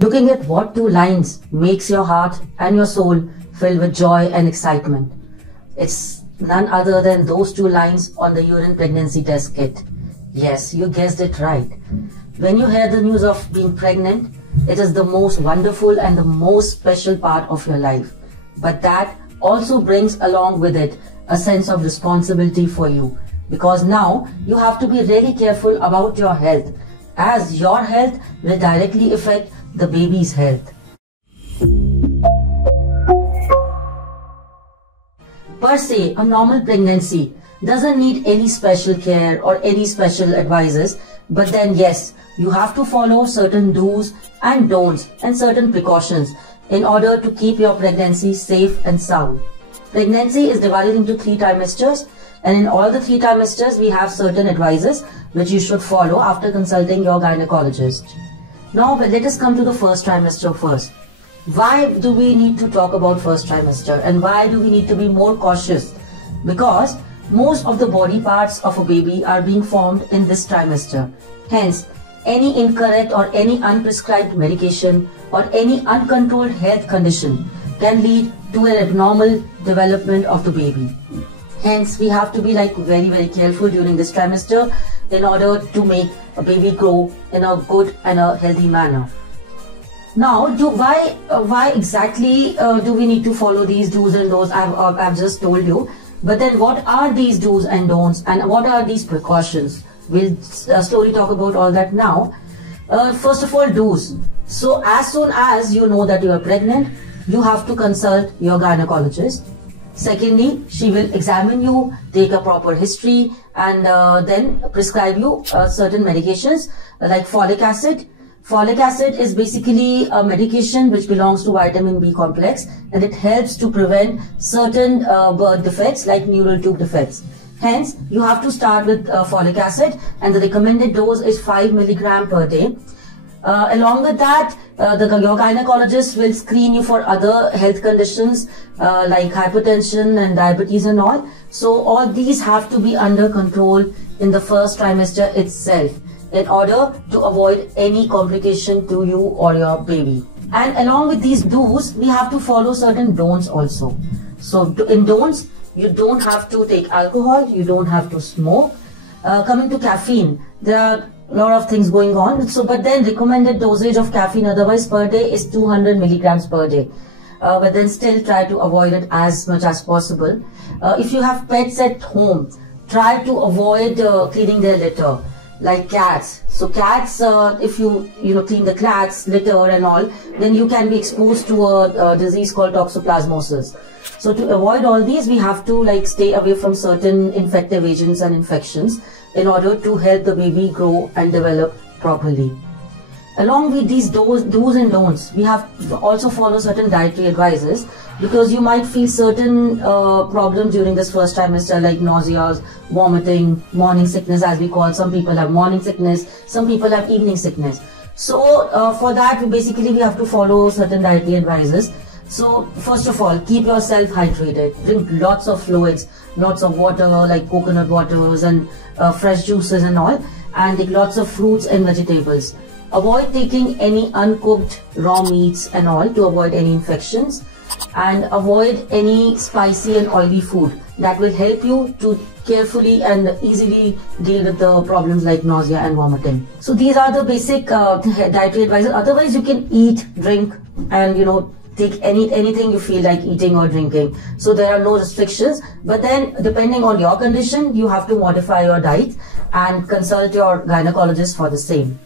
looking at what two lines makes your heart and your soul filled with joy and excitement. It's none other than those two lines on the urine pregnancy test kit. Yes, you guessed it right. When you hear the news of being pregnant, it is the most wonderful and the most special part of your life. But that also brings along with it a sense of responsibility for you, because now you have to be really careful about your health, as your health will directly affect the baby's health. Per se, a normal pregnancy doesn't need any special care or any special advices, but then yes, you have to follow certain do's and don'ts and certain precautions in order to keep your pregnancy safe and sound. Pregnancy is divided into 3 trimesters, and in all the 3 trimesters we have certain advices which you should follow after consulting your gynecologist. Now let us come to the first trimester first. Why do we need to talk about first trimester and why do we need to be more cautious? Because most of the body parts of a baby are being formed in this trimester. Hence, any incorrect or any unprescribed medication or any uncontrolled health condition can lead to an abnormal development of the baby. Hence, we have to be very careful during this trimester in order to make a baby grow in a good and a healthy manner. Now, why exactly do we need to follow these do's and don'ts? I've just told you. But then what are these do's and don'ts and what are these precautions? We'll slowly talk about all that now. First of all, do's. So as soon as you know that you are pregnant, you have to consult your gynecologist. Secondly, she will examine you, take a proper history, and then prescribe you certain medications like folic acid. Folic acid is basically a medication which belongs to vitamin B complex, and it helps to prevent certain birth defects like neural tube defects. Hence, you have to start with folic acid, and the recommended dose is 5 milligram per day. Along with that, your gynecologist will screen you for other health conditions like hypertension and diabetes and all. So all these have to be under control in the first trimester itself in order to avoid any complication to you or your baby. And along with these do's, we have to follow certain don'ts also. So in don'ts, you don't have to take alcohol, you don't have to smoke. Coming to caffeine, there are a lot of things going on. So, but then recommended dosage of caffeine otherwise per day is 200 milligrams per day. But then still try to avoid it as much as possible. If you have pets at home, try to avoid cleaning their litter, like cats. So cats, if you clean the cats, litter and all, then you can be exposed to a disease called toxoplasmosis. So to avoid all these, we have to stay away from certain infective agents and infections in order to help the baby grow and develop properly. Along with these do's and don'ts, we have to also follow certain dietary advices, because you might feel certain problems during this first trimester like nausea, vomiting, morning sickness as we call. Some people have morning sickness, some people have evening sickness. So for that, we have to follow certain dietary advices. So first of all, keep yourself hydrated. Drink lots of fluids, lots of water like coconut waters and fresh juices and all, and take lots of fruits and vegetables. Avoid taking any uncooked raw meats and all to avoid any infections, and avoid any spicy and oily food. That will help you to carefully and easily deal with the problems like nausea and vomiting. So these are the basic dietary advices. Otherwise, you can eat, drink, and take anything you feel like eating or drinking. So there are no restrictions, but then depending on your condition, you have to modify your diet and consult your gynecologist for the same.